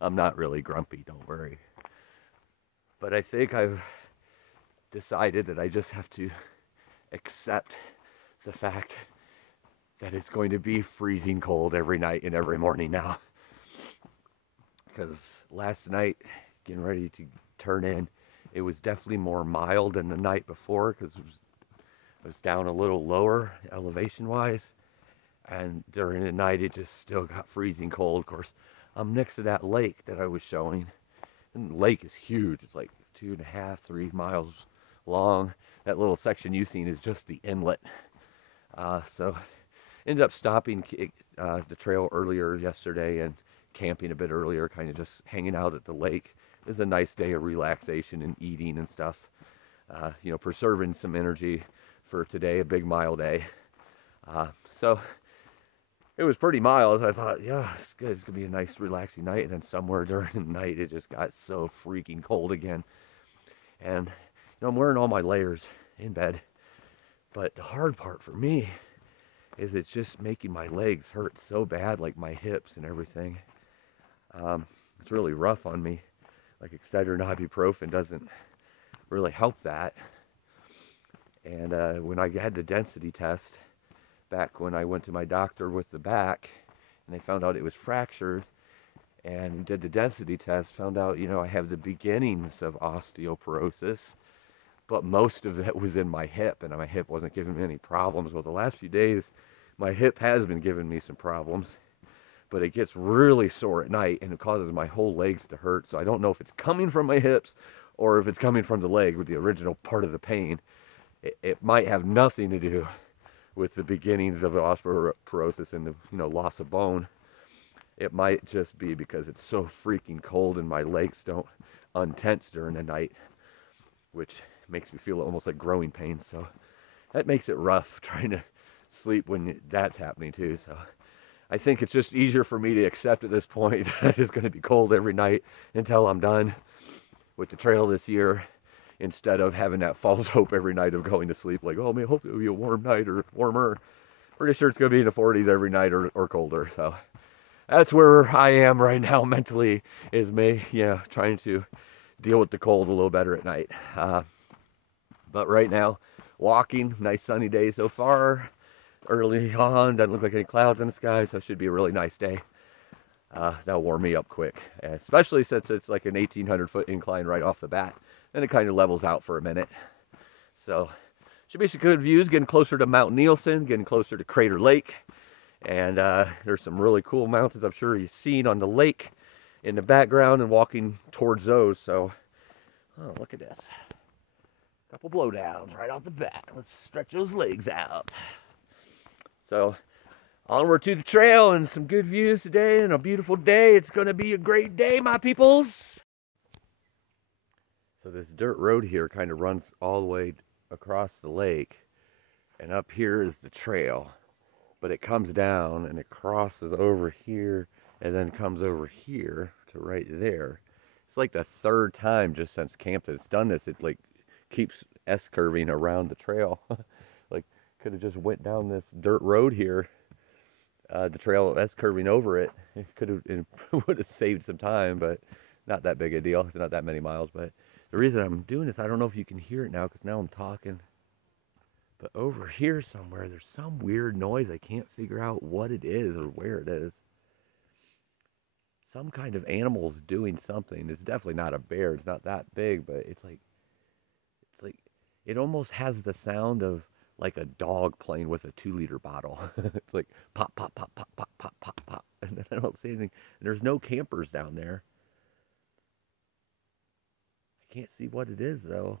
I'm not really grumpy, don't worry. But I think I've decided that I just have to accept the fact that it's going to be freezing cold every night and every morning now. Because last night, getting ready to turn in, it was definitely more mild than the night before because it was down a little lower elevation wise. And during the night, it just still got freezing cold. Of course, I'm next to that lake that I was showing. And the lake is huge. It's like 2.5, 3 miles long. That little section you've seen is just the inlet. So ended up stopping the trail earlier yesterday and camping a bit earlier, kind of just hanging out at the lake. It was a nice day of relaxation and eating and stuff. Preserving some energy for today, a big mile day. So it was pretty mild. I thought, yeah, it's good. It's going to be a nice, relaxing night. And then somewhere during the night, it just got so freaking cold again. And, I'm wearing all my layers in bed. But the hard part for me is it's just making my legs hurt so bad, like my hips and everything. It's really rough on me. Like Excedrin ibuprofen doesn't really help that. And when I had the density test, back when I went to my doctor with the back, and they found out it was fractured, and did the density test, found out, I have the beginnings of osteoporosis, but most of that was in my hip, and my hip wasn't giving me any problems. Well, the last few days, my hip has been giving me some problems, but it gets really sore at night, and it causes my whole legs to hurt, so I don't know if it's coming from my hips or if it's coming from the leg with the original part of the pain. It might have nothing to do with the beginnings of osteoporosis and the loss of bone. It might just be because it's so freaking cold and my legs don't untense during the night, which makes me feel almost like growing pains. So that makes it rough trying to sleep when that's happening too. So I think it's just easier for me to accept at this point that it's going to be cold every night until I'm done with the trail this year, instead of having that false hope every night of going to sleep like, oh man, hope it'll be a warm night or warmer. Pretty sure it's going to be in the 40s every night or colder. So that's where I am right now mentally, is me, trying to deal with the cold a little better at night. But right now, walking, nice sunny day so far. Early on, doesn't look like any clouds in the sky, so it should be a really nice day. That'll warm me up quick, especially since it's like an 1,800-foot incline right off the bat. Then it kind of levels out for a minute. So should be some good views, getting closer to Mount Nielsen, getting closer to Crater Lake. And there's some really cool mountains I'm sure you've seen on the lake in the background and walking towards those. So, oh, look at this. Couple blowdowns right off the bat. Let's stretch those legs out. So, onward to the trail and some good views today and a beautiful day. It's going to be a great day, my peoples. So this dirt road here kind of runs all the way across the lake, and up here is the trail, but it comes down and it crosses over here and then comes over here to right there. It's like the third time just since camp that it's done this. It like keeps S-curving around the trail. Like could have just went down this dirt road here. The trail S-curving over it. It could have, would have saved some time, but not that big a deal. It's not that many miles, but the reason I'm doing this, I don't know if you can hear it now because now I'm talking, but over here somewhere there's some weird noise. I can't figure out what it is or where it is. Some kind of animal's doing something. It's definitely not a bear. It's not that big, but it's like it almost has the sound of like a dog playing with a 2-liter bottle. It's like pop, pop, pop, pop, pop, pop, pop, pop. And then I don't see anything. And there's no campers down there. I can't see what it is though.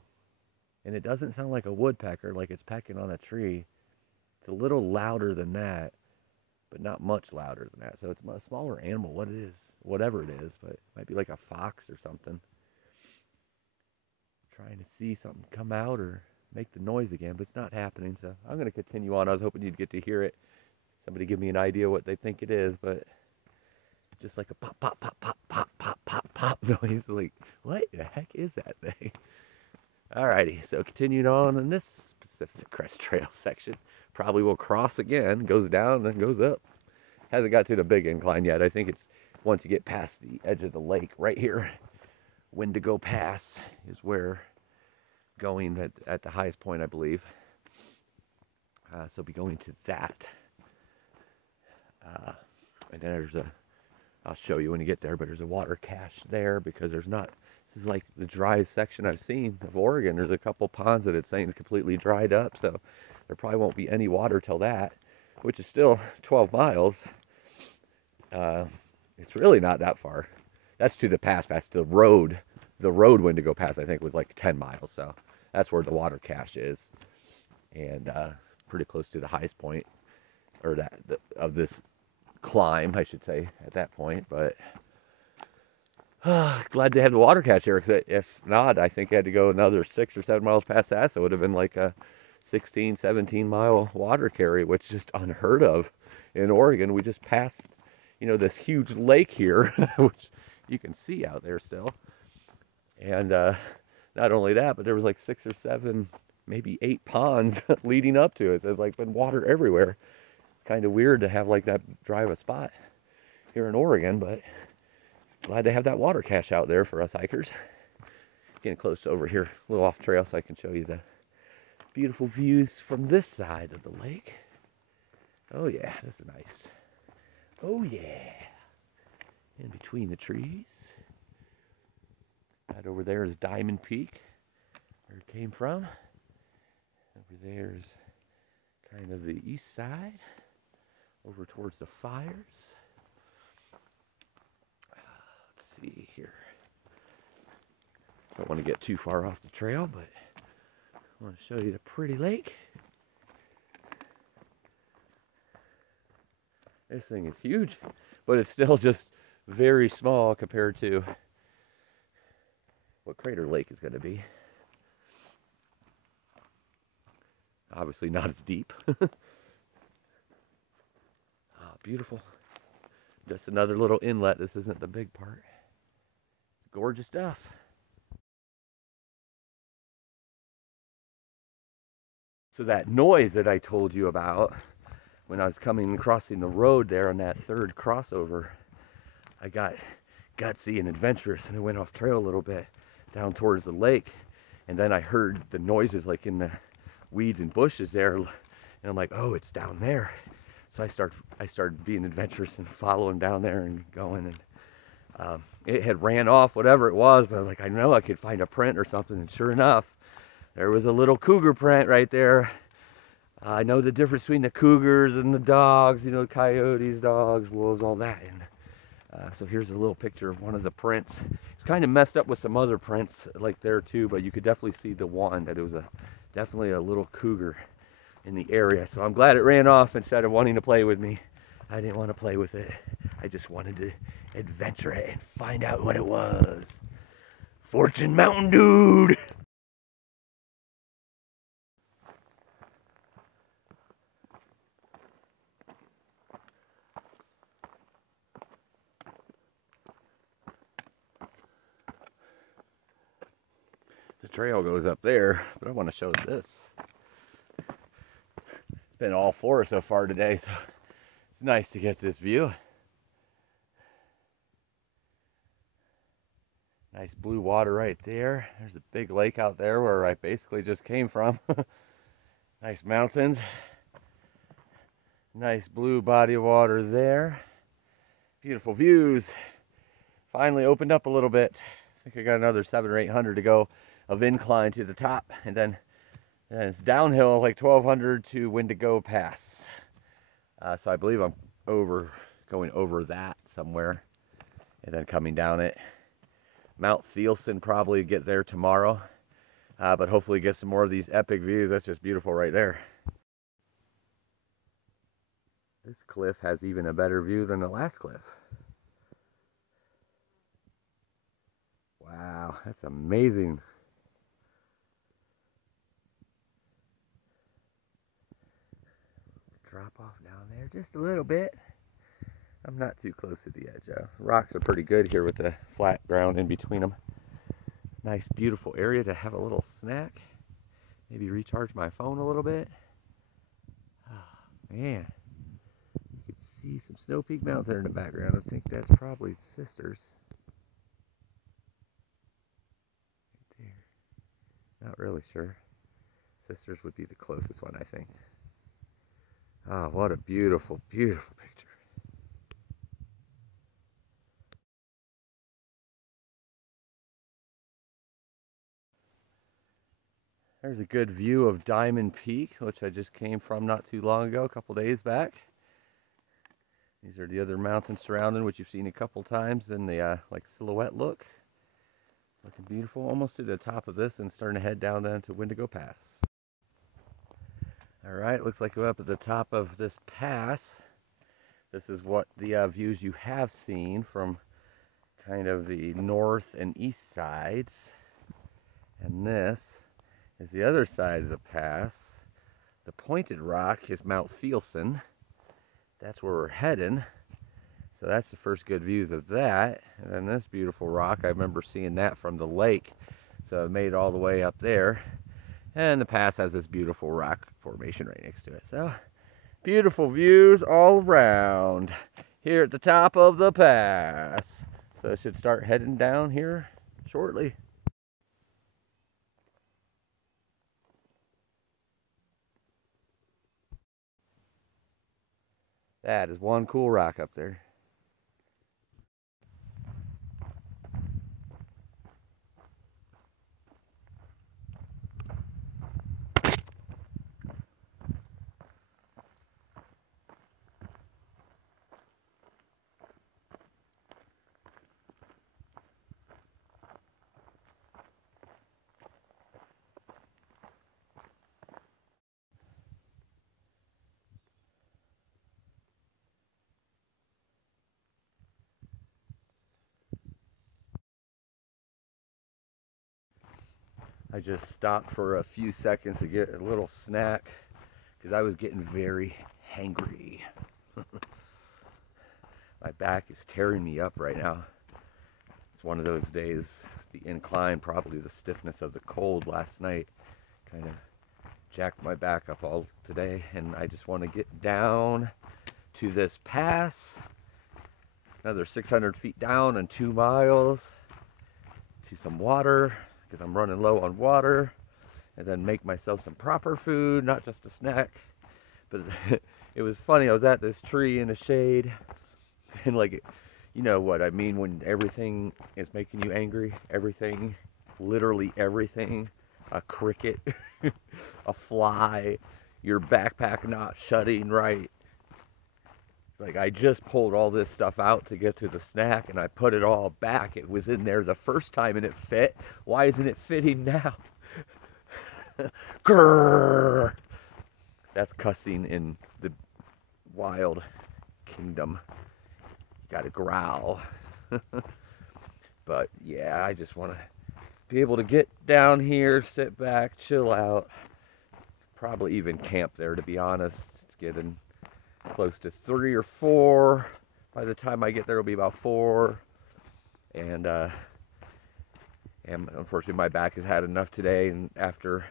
And it doesn't sound like a woodpecker, like it's pecking on a tree. It's a little louder than that, but not much louder than that. So it's a smaller animal, what it is, whatever it is, but it might be like a fox or something. Trying to see something come out or make the noise again, but it's not happening, so I'm going to continue on. I was hoping you'd get to hear it. Somebody give me an idea what they think it is, but just like a pop, pop, pop, pop, pop, pop, pop, pop noise. Like, what the heck is that thing? Alrighty, so continuing on in this Pacific Crest Trail section. Probably will cross again, goes down, then goes up. Hasn't got to the big incline yet. I think it's once you get past the edge of the lake, right here, Windigo Pass is where going at the highest point, I believe. So we'll be going to that. And then there's I'll show you when you get there, but there's a water cache there because there's not, this is like the driest section I've seen of Oregon. There's a couple ponds that it's saying is completely dried up, so there probably won't be any water till that, which is still 12 miles. It's really not that far. That's to the pass, past the road. The road Windigo Pass, I think, was like 10 miles, so that's where the water cache is. And pretty close to the highest point, or of this climb, I should say, at that point. But glad to have the water cache here, because if not, I think I had to go another 6 or 7 miles past that, so it would have been like a 16, 17 mile water carry, which is just unheard of in Oregon. We just passed, you know, this huge lake here, which you can see out there still. And not only that, but there was like 6 or 7, maybe 8 ponds leading up to it. There's like been water everywhere. It's kind of weird to have like that dry of a spot here in Oregon, but glad to have that water cache out there for us hikers. Getting close over here, a little off trail, so I can show you the beautiful views from this side of the lake. Oh yeah, this is nice. Oh yeah. In between the trees. That over there is Diamond Peak, where it came from. Over there is kind of the east side, over towards the fires. Let's see here. Don't want to get too far off the trail, but I want to show you the pretty lake. This thing is huge, but it's still just very small compared to what Crater Lake is going to be. Obviously not as deep. Oh, beautiful. Just another little inlet. This isn't the big part. It's gorgeous stuff. So that noise that I told you about when I was coming and crossing the road there on that third crossover, I got gutsy and adventurous, and I went off trail a little bit down towards the lake, and then I heard the noises like in the weeds and bushes there, and I'm like, oh, it's down there. So I started being adventurous and following down there and going, and it had ran off, whatever it was, but I was like, I know I could find a print or something, and sure enough, there was a little cougar print right there. I know the difference between the cougars and the dogs, you know, coyotes, dogs, wolves, all that. And so here's a little picture of one of the prints. It's kind of messed up with some other prints like there too, but you could definitely see the one that it was definitely a little cougar in the area. So I'm glad it ran off instead of wanting to play with me. I didn't want to play with it. I just wanted to adventure it and find out what it was. Fortune Mountain Dude! The trail goes up there, but I want to show this. It's been all forest so far today, so it's nice to get this view. Nice blue water right there. There's a big lake out there where I basically just came from. Nice mountains. Nice blue body of water there. Beautiful views. Finally opened up a little bit. I think I got another 700 or 800 to go of incline to the top, and then it's downhill like 1200 to Windigo Pass. So I believe I'm going over that somewhere, and then coming down it. Mount Thielsen probably get there tomorrow, but hopefully get some more of these epic views. That's just beautiful right there. This cliff has even a better view than the last cliff. Wow, that's amazing. Drop off down there just a little bit. I'm not too close to the edge. Rocks are pretty good here with the flat ground in between them. Nice, beautiful area to have a little snack. Maybe recharge my phone a little bit. Oh, man, you can see some Snow Peak Mountains there in the background. I think that's probably Sisters. Right there. Not really sure. Sisters would be the closest one, I think. Oh, what a beautiful, beautiful picture. There's a good view of Diamond Peak, which I just came from not too long ago, a couple days back. These are the other mountains surrounding, which you've seen a couple times in the like silhouette look. Looking beautiful, almost to the top of this and starting to head down then to Windigo Pass. Alright, looks like we're up at the top of this pass. This is what the views you have seen from kind of the north and east sides. And this is the other side of the pass. The pointed rock is Mount Thielsen. That's where we're heading. So that's the first good views of that. And then this beautiful rock, I remember seeing that from the lake. So I made it all the way up there. And the pass has this beautiful rock formation right next to it. So beautiful views all around here at the top of the pass. So I should start heading down here shortly. That is one cool rock up there. I just stopped for a few seconds to get a little snack because I was getting very hangry. My back is tearing me up right now. It's one of those days, the incline, probably the stiffness of the cold last night kind of jacked my back up all today, and I just want to get down to this pass, another 600 feet down and 2 miles to some water, because I'm running low on water, and then make myself some proper food, not just a snack. But it was funny, I was at this tree in the shade, and like, you know what I mean when everything is making you angry, everything, literally everything, a cricket, a fly, your backpack not shutting right. Like, I just pulled all this stuff out to get to the snack, and I put it all back. It was in there the first time, and it fit. Why isn't it fitting now? Grrr! That's cussing in the wild kingdom. You gotta growl. But, yeah, I just want to be able to get down here, sit back, chill out. Probably even camp there, to be honest. It's getting close to 3 or 4. By the time I get there, it'll be about 4. And unfortunately, my back has had enough today. And after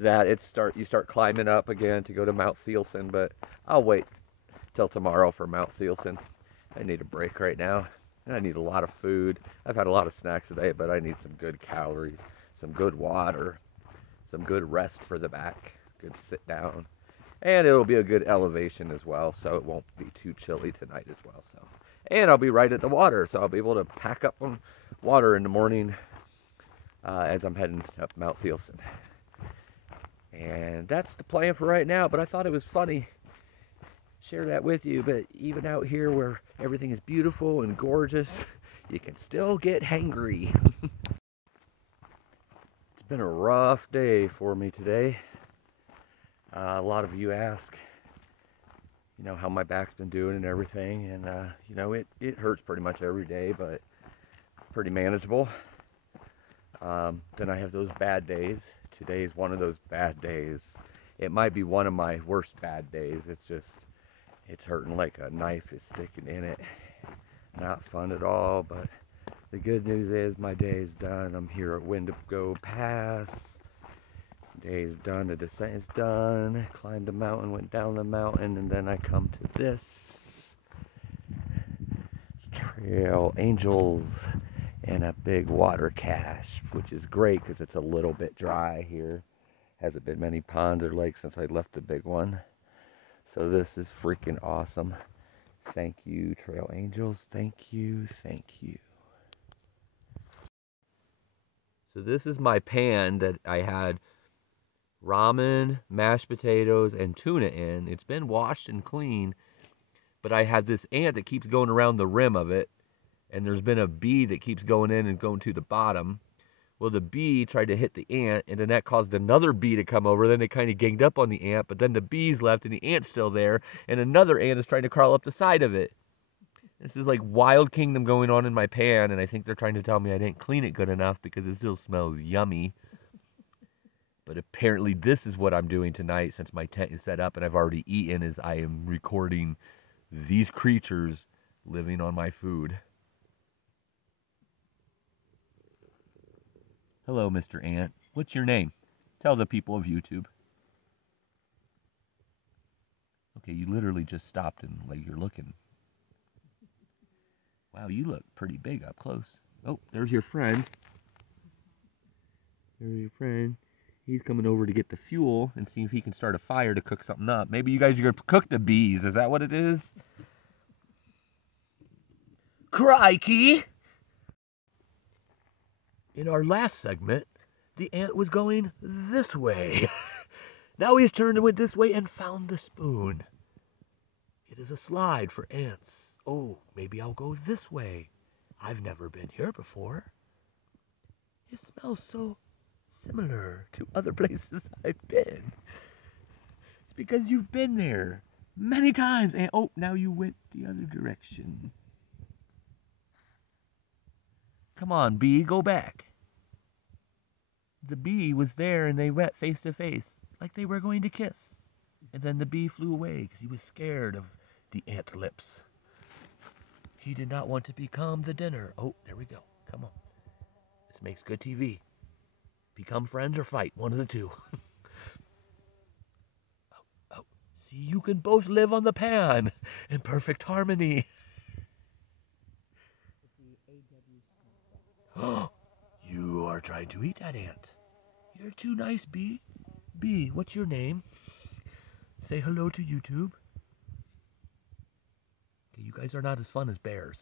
that, you start climbing up again to go to Mount Thielsen. But I'll wait till tomorrow for Mount Thielsen. I need a break right now. And I need a lot of food. I've had a lot of snacks today, but I need some good calories, some good water, some good rest for the back, good sit down. And it'll be a good elevation as well, so it won't be too chilly tonight as well. So, and I'll be right at the water, so I'll be able to pack up some water in the morning as I'm heading up Mount Thielsen. And that's the plan for right now, but I thought it was funny. Share that with you, but even out here where everything is beautiful and gorgeous, you can still get hangry. It's been a rough day for me today. A lot of you ask, you know, how my back's been doing and everything, and you know, it hurts pretty much every day, but pretty manageable. Then I have those bad days. Today is one of those bad days. It might be one of my worst bad days. It's hurting like a knife is sticking in it. Not fun at all, but the good news is my day is done. I'm here at Windigo Pass. Day's done, the descent is done. Climbed the mountain, went down the mountain, and then I come to this. trail angels and a big water cache, which is great because it's a little bit dry here. Hasn't been many ponds or lakes since I left the big one. So this is freaking awesome. Thank you, trail angels. Thank you, thank you. So this is my pan that I had ramen, mashed potatoes, and tuna in. It's been washed and clean, but I had this ant that keeps going around the rim of it, and there's been a bee that keeps going in and going to the bottom. Well, the bee tried to hit the ant, and then that caused another bee to come over. Then they kind of ganged up on the ant, but then the bees left, and the ant's still there, and another ant is trying to crawl up the side of it. This is like Wild Kingdom going on in my pan, and I think they're trying to tell me I didn't clean it good enough because it still smells yummy. But apparently this is what I'm doing tonight since my tent is set up and I've already eaten, is I am recording these creatures living on my food. Hello, Mr. Ant. What's your name? Tell the people of YouTube. Okay, you literally just stopped and like you're looking. Wow, you look pretty big up close. Oh, there's your friend. There's your friend. He's coming over to get the fuel and see if he can start a fire to cook something up. Maybe you guys are going to cook the bees. Is that what it is? Crikey! In our last segment, the ant was going this way. Now he's turned and went this way and found the spoon. It is a slide for ants. Oh, maybe I'll go this way. I've never been here before. It smells so similar to other places I've been. It's because you've been there many times. And oh, now you went the other direction. Come on, bee, go back. The bee was there and they went face to face like they were going to kiss. And then the bee flew away because he was scared of the ant lips. He did not want to become the dinner. Oh, there we go. Come on. This makes good TV. Become friends or fight. One of the two. Oh. See, you can both live on the pan in perfect harmony. Oh, you are trying to eat that ant. You're too nice, bee. Bee, what's your name? Say hello to YouTube. Okay, you guys are not as fun as bears.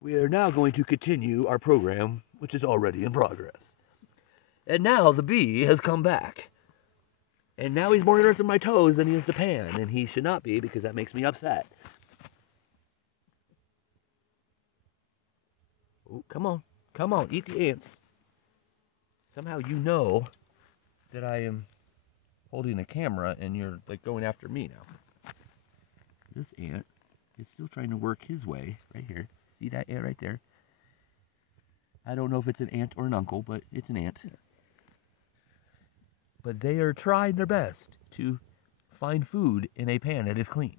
We are now going to continue our program, which is already in progress. And now the bee has come back. And now he's more interested in my toes than he is the pan. And he should not be, because that makes me upset. Oh, come on. Come on, eat the ants. Somehow you know that I am holding a camera and you're like going after me now. This ant is still trying to work his way right here. See that ant right there? I don't know if it's an aunt or an uncle, but it's an ant. But they are trying their best to find food in a pan that is clean.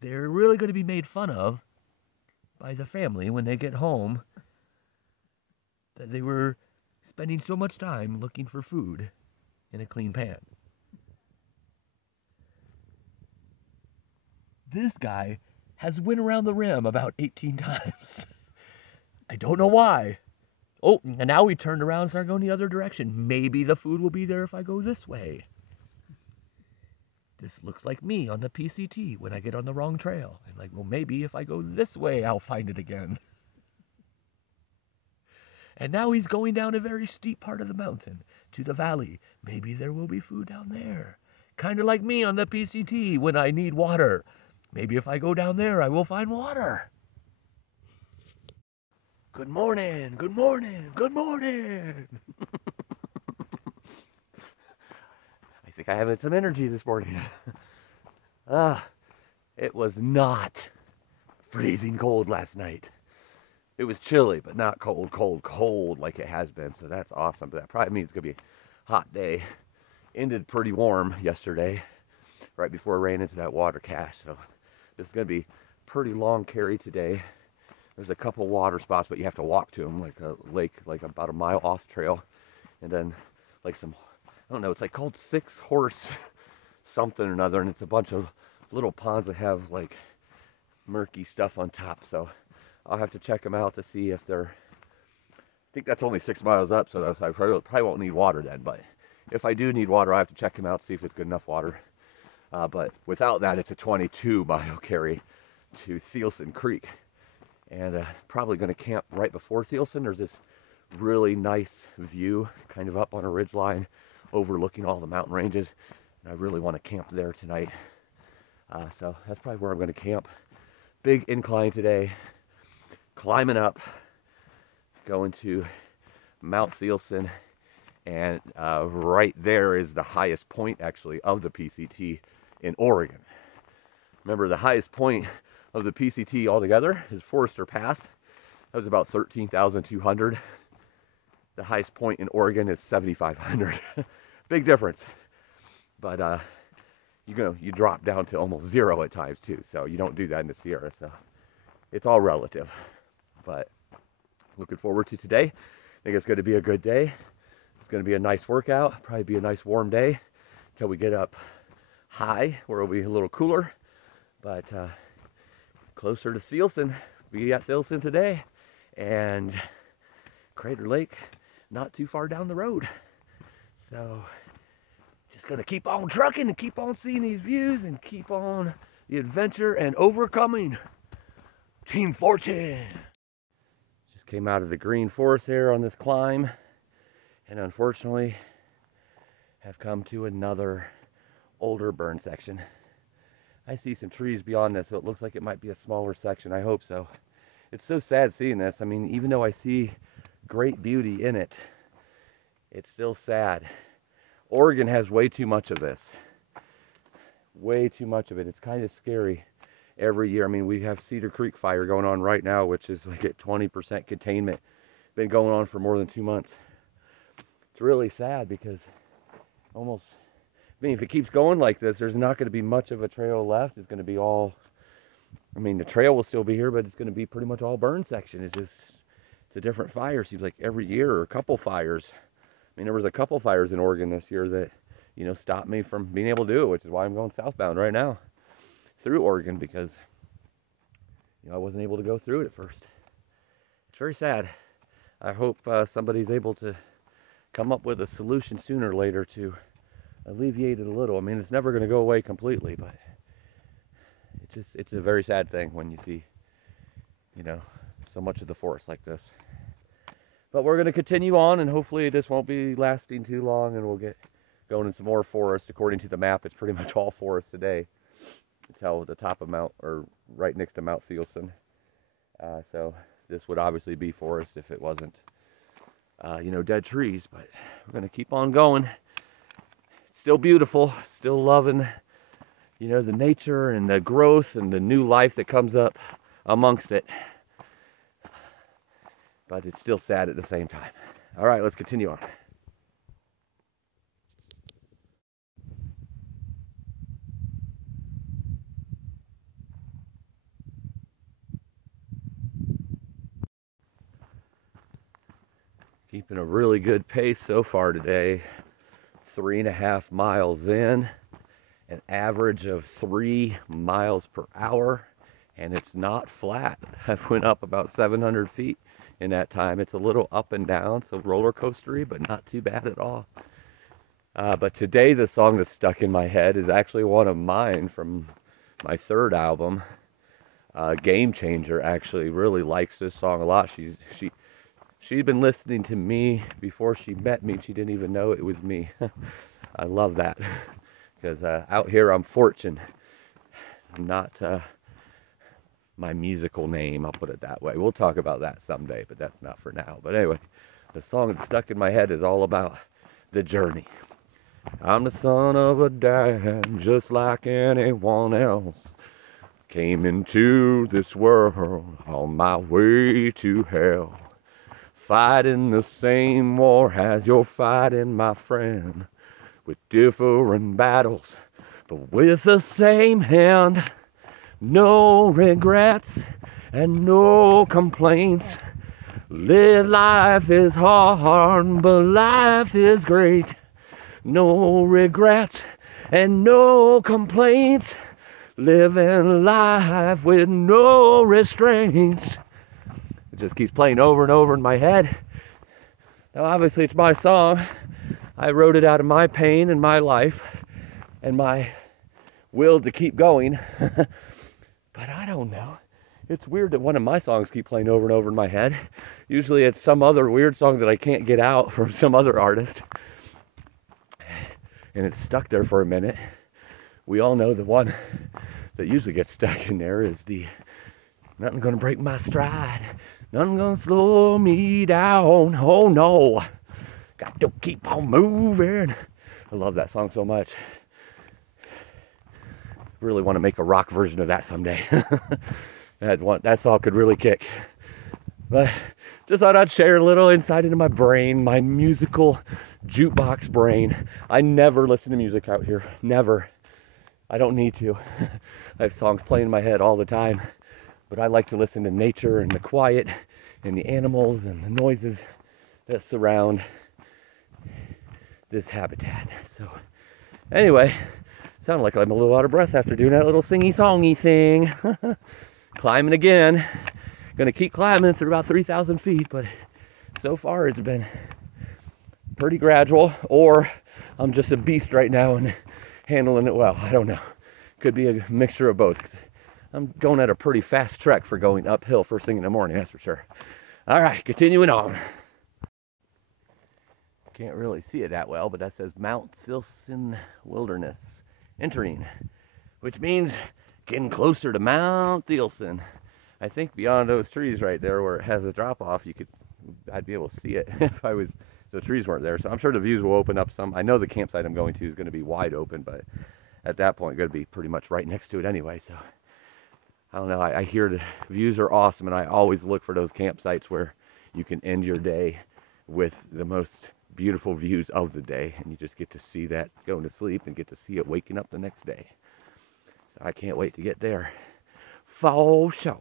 They're really going to be made fun of by the family when they get home that they were spending so much time looking for food in a clean pan. This guy has went around the rim about 18 times. I don't know why. Oh, and now we turned around and started going the other direction. Maybe the food will be there if I go this way. This looks like me on the PCT when I get on the wrong trail. I'm like, well, maybe if I go this way, I'll find it again. And now he's going down a very steep part of the mountain to the valley. Maybe there will be food down there. Kind of like me on the PCT when I need water. Maybe if I go down there, I will find water. Good morning, good morning, good morning. I think I have some energy this morning. It was not freezing cold last night. It was chilly, but not cold like it has been. So that's awesome. But that probably means it's going to be a hot day. Ended pretty warm yesterday, right before I ran into that water cache. So this is going to be a pretty long carry today. There's a couple water spots, but you have to walk to them, like a lake, like about a mile off trail. And then like some, I don't know, it's like called 6 Horse something or another. And it's a bunch of little ponds that have like murky stuff on top. So I'll have to check them out to see if they're, I think that's only 6 miles up, so I probably won't need water then. But if I do need water, I have to check them out, see if it's good enough water. But without that, it's a 22-mile carry to Thielsen Creek. And probably going to camp right before Thielsen. There's this really nice view kind of up on a ridge line overlooking all the mountain ranges. And I really want to camp there tonight. So that's probably where I'm going to camp. Big incline today. Climbing up, going to Mount Thielsen. And right there is the highest point, actually, of the PCT in Oregon. Remember, the highest point of the PCT altogether is Forester Pass. That was about 13,200. The highest point in Oregon is 7,500. Big difference. But you drop down to almost zero at times too. So you don't do that in the Sierra. So it's all relative. But looking forward to today. I think it's going to be a good day. It's going to be a nice workout. Probably be a nice warm day until we get up high where it'll be a little cooler. But closer to Thielsen. Be at Thielsen today. And Crater Lake, not too far down the road. So just going to keep on trucking and keep on seeing these views and keep on the adventure and overcoming. Team Fortune. Just came out of the green forest here on this climb. And unfortunately, have come to another older burn section. I see some trees beyond this, so it looks like it might be a smaller section. I hope so. It's so sad seeing this. I mean, even though I see great beauty in it, it's still sad. Oregon has way too much of this. Way too much of it. It's kind of scary every year. I mean, we have Cedar Creek fire going on right now, which is like at 20% containment. Been going on for more than 2 months. It's really sad because almost, I mean, if it keeps going like this, there's not going to be much of a trail left. It's going to be all, I mean, the trail will still be here, but it's going to be pretty much all burn section. It's just, it's a different fire. Seems like every year, or a couple fires. I mean, there was a couple fires in Oregon this year that, you know, stopped me from being able to do it, which is why I'm going southbound right now through Oregon, because, you know, I wasn't able to go through it at first. It's very sad. I hope somebody's able to come up with a solution sooner or later to alleviate it a little. I mean, it's never going to go away completely, but it's a very sad thing when you see, you know, so much of the forest like this. But we're going to continue on, and hopefully this won't be lasting too long, and we'll get going in some more forest. According to the map, it's pretty much all forest today until the top of Mount, or right next to Mount Thielsen. So this would obviously be forest if it wasn't, you know, dead trees. But we're going to keep on going. Still beautiful, still loving, you know, the nature and the growth and the new life that comes up amongst it. But it's still sad at the same time. All right, let's continue on. Keeping a really good pace so far today. 3.5 miles in, an average of 3 miles per hour, and it's not flat. I went up about 700 feet in that time. It's a little up and down, so roller coastery, but not too bad at all. But today the song that's stuck in my head is actually one of mine from my third album. Game Changer actually really likes this song a lot. She'd been listening to me before she met me. She didn't even know it was me. I love that, because out here I'm Fortune, not my musical name, I'll put it that way. We'll talk about that someday, but that's not for now. But anyway, the song that's stuck in my head is all about the journey. I'm the son of a dad, just like anyone else. Came into this world on my way to hell. Fighting the same war as you're fighting, my friend. With different battles, but with the same hand. No regrets and no complaints. Life is hard, but life is great. No regrets and no complaints. living life with no restraints. It just keeps playing over and over in my head. Now obviously it's my song. I wrote it out of my pain and my life and my will to keep going. But I don't know. It's weird that one of my songs keep playing over and over in my head. Usually it's some other weird song that I can't get out from some other artist. And it's stuck there for a minute. We all know the one that usually gets stuck in there is the nothing gonna break my stride, nothing gonna slow me down, oh no, got to keep on moving. I love that song so much. Really want to make a rock version of that someday. That song could really kick. But just thought I'd share a little insight into my brain, my musical jukebox brain. I never listen to music out here, never. I don't need to. I have songs playing in my head all the time, but I like to listen to nature and the quiet and the animals and the noises that surround this habitat. So anyway, sounded like I'm a little out of breath after doing that little singy-songy thing. Climbing again. Gonna keep climbing through about 3,000 feet, but so far it's been pretty gradual, or I'm just a beast right now and handling it well. I don't know. Could be a mixture of both. I'm going at a pretty fast trek for going uphill first thing in the morning, that's for sure. All right, continuing on. Can't really see it that well, but that says Mount Thilson Wilderness entering, which means getting closer to Mount Thilson. I think beyond those trees right there where it has a drop off, I'd be able to see it if the trees weren't there. So I'm sure the views will open up some. I know the campsite I'm going to is going to be wide open, but at that point, going to be pretty much right next to it anyway. So I don't know. I hear the views are awesome, and I always look for those campsites where you can end your day with the most beautiful views of the day, and you just get to see that going to sleep and get to see it waking up the next day. So I can't wait to get there. For sure.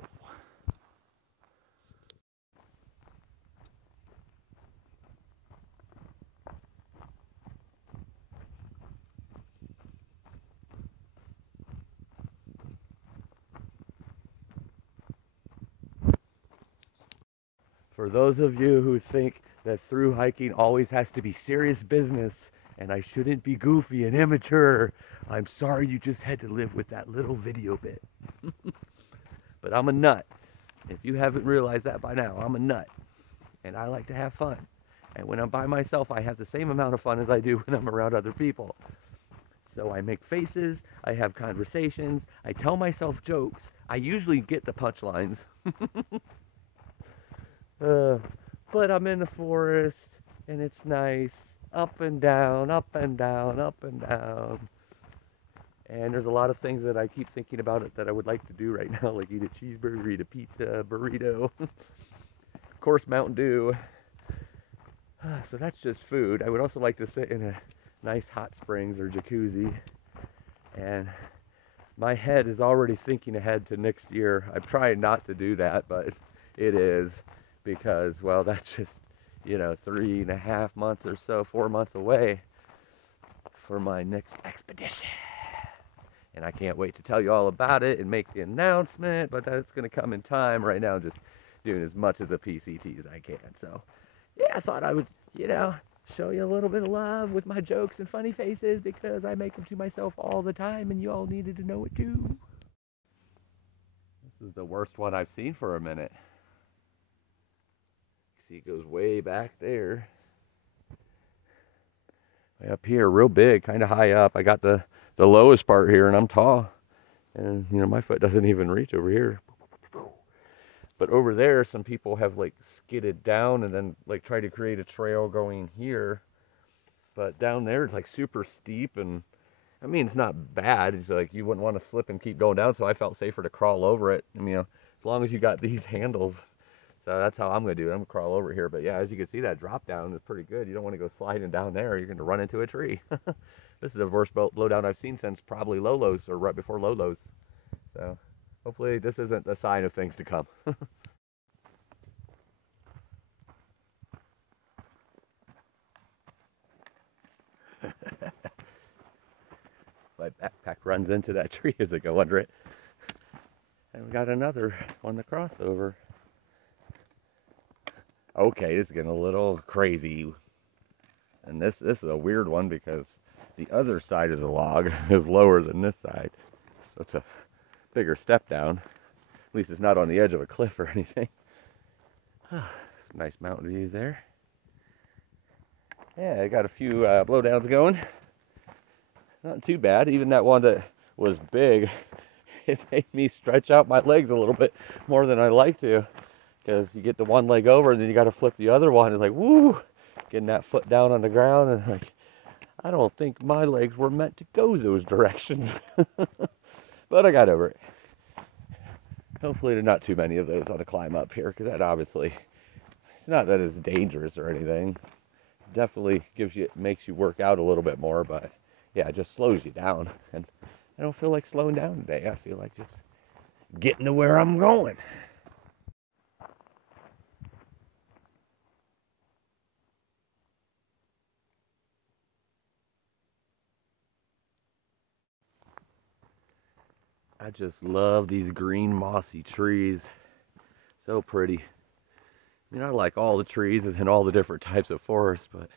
For those of you who think that through hiking always has to be serious business and I shouldn't be goofy and immature, I'm sorry you just had to live with that little video bit. But I'm a nut. If you haven't realized that by now, I'm a nut. And I like to have fun. And when I'm by myself, I have the same amount of fun as I do when I'm around other people. So I make faces, I have conversations, I tell myself jokes. I usually get the punchlines. But I'm in the forest and it's nice, up and down, up and down, up and down. And there's a lot of things that I keep thinking about it that I would like to do right now, like eat a cheeseburger, eat a pizza, burrito, of course Mountain Dew. So that's just food. I would also like to sit in a nice hot springs or jacuzzi, and my head is already thinking ahead to next year. I'm trying not to do that, but it is. Because, well, that's just, 3.5 months or so, 4 months away for my next expedition. And I can't wait to tell you all about it and make the announcement, but that's going to come in time. Right now, I'm just doing as much of the PCT as I can. So, yeah, I thought I would, show you a little bit of love with my jokes and funny faces because I make them to myself all the time and you all needed to know it too. This is the worst one I've seen for a minute. See, it goes way back there. Way up here, real big, kind of high up. I got the lowest part here, and I'm tall. And, my foot doesn't even reach over here. But over there, some people have, skidded down and then, tried to create a trail going here. But down there, it's, super steep. And, it's not bad. It's you wouldn't want to slip and keep going down. So I felt safer to crawl over it. As long as you got these handles. So that's how I'm going to do it. I'm going to crawl over here. But yeah, as you can see, that drop down is pretty good. You don't want to go sliding down there. You're going to run into a tree. This is the worst blowdown I've seen since probably Lolo's or right before Lolo's. So hopefully this isn't a sign of things to come. My backpack runs runs into that tree as I go under it. And we got another on the crossover. Okay, this is getting a little crazy. And this is a weird one because the other side of the log is lower than this side. So it's a bigger step down. At least it's not on the edge of a cliff or anything. Some nice mountain views there. Yeah, I got a few blowdowns going. Not too bad. Even that one that was big, it made me stretch out my legs a little bit more than I like to. Because you get the one leg over and then you got to flip the other one. It's like, woo! Getting that foot down on the ground. And like, I don't think my legs were meant to go those directions. But I got over it. Hopefully there's not too many of those on the climb up here. Because that obviously, it's not that it's dangerous or anything. Definitely makes you work out a little bit more, but yeah, it just slows you down. And I don't feel like slowing down today. I feel like just getting to where I'm going. I just love these green mossy trees. So pretty. I mean, I like all the trees and all the different types of forests, but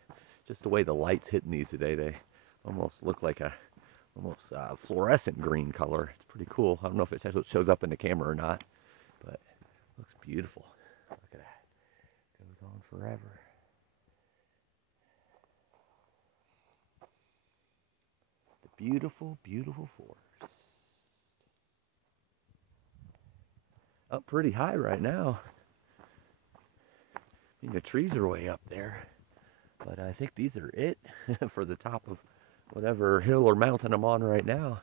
just the way the light's hitting these today, they almost look like a fluorescent green color. It's pretty cool. I don't know if it shows up in the camera or not, but it looks beautiful. Look at that. Goes on forever. The beautiful, beautiful forest. Up pretty high right now. I mean, the trees are way up there, but I think these are it for the top of whatever hill or mountain I'm on right now.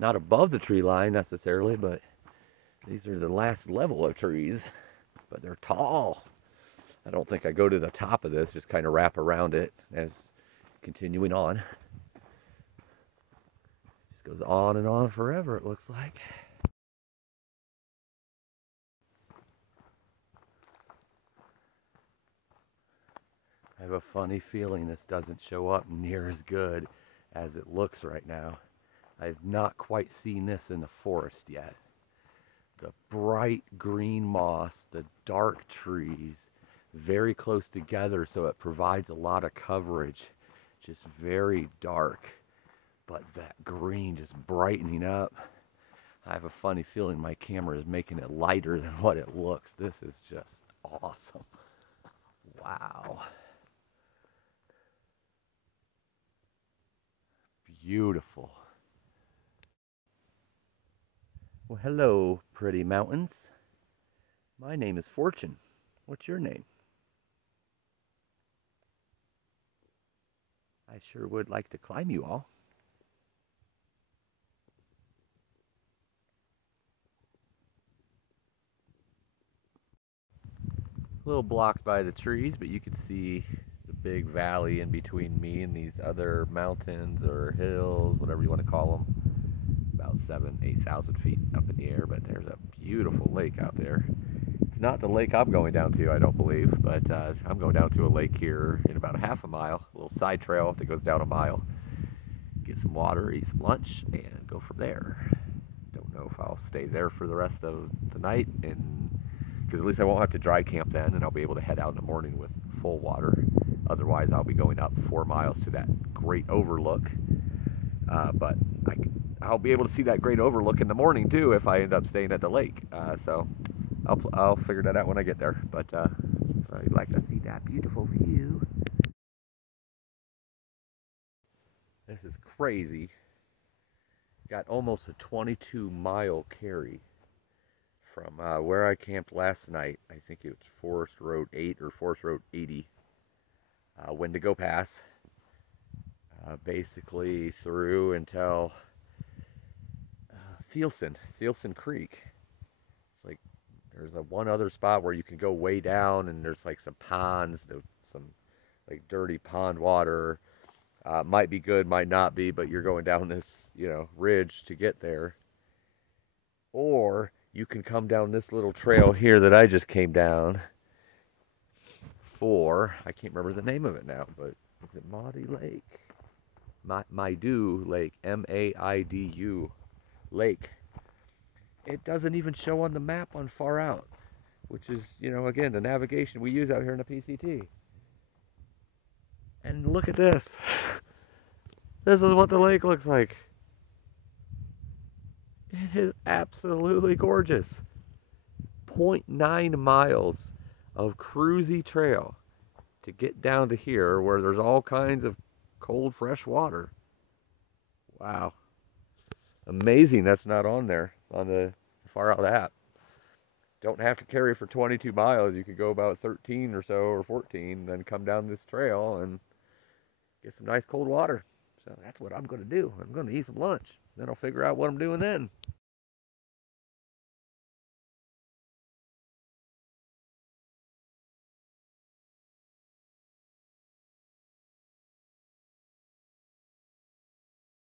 Not above the tree line necessarily, but these are the last level of trees, but they're tall. I don't think I go to the top of this, just kind of wrap around it as continuing on. Just goes on and on forever, it looks like. I have a funny feeling this doesn't show up near as good as it looks right now. I've not quite seen this in the forest yet. The bright green moss, the dark trees, very close together, so it provides a lot of coverage. Just very dark, but that green just brightening up. I have a funny feeling my camera is making it lighter than what it looks. This is just awesome. Wow. Beautiful. Well, hello, pretty mountains. My name is Fortune. What's your name? I sure would like to climb you all. A little blocked by the trees, but you can see the big valley in between me and these other mountains or hills, whatever you want to call them. About 8,000 feet up in the air, but there's a beautiful lake out there. It's not the lake I'm going down to, I don't believe, but I'm going down to a lake here in about a half a mile, a little side trail that goes down a mile. Get some water, eat some lunch, and go from there. Don't know if I'll stay there for the rest of the night, and because at least I won't have to dry camp then, and I'll be able to head out in the morning with full water. Otherwise, I'll be going up 4 miles to that great overlook. But I'll be able to see that great overlook in the morning too if I end up staying at the lake. So I'll figure that out when I get there. But I'd like to see that beautiful view. This is crazy. Got almost a 22-mile carry from where I camped last night. I think it was Forest Road 8 or Forest Road 80. Windigo Pass. Basically through until Thielsen Creek. It's like there's one other spot where you can go way down, and there's like some ponds, some like dirty pond water. Might be good, might not be, but you're going down this, ridge to get there. Or you can come down this little trail here that I just came down for, I can't remember the name of it now, but is it Maidu Lake? Maidu Lake, M-A-I-D-U lake. It doesn't even show on the map on Far Out, which is, you know, again, the navigation we use out here in the PCT. And look at this. This is what the lake looks like. It is absolutely gorgeous. 0.9 miles of cruisy trail to get down to here where there's all kinds of cold, fresh water. Wow. Amazing that's not on there on the Far Out app. Don't have to carry for 22 miles. You could go about 13 or so or 14, then come down this trail and get some nice cold water. So that's what I'm going to do. I'm going to eat some lunch. Then I'll figure out what I'm doing then.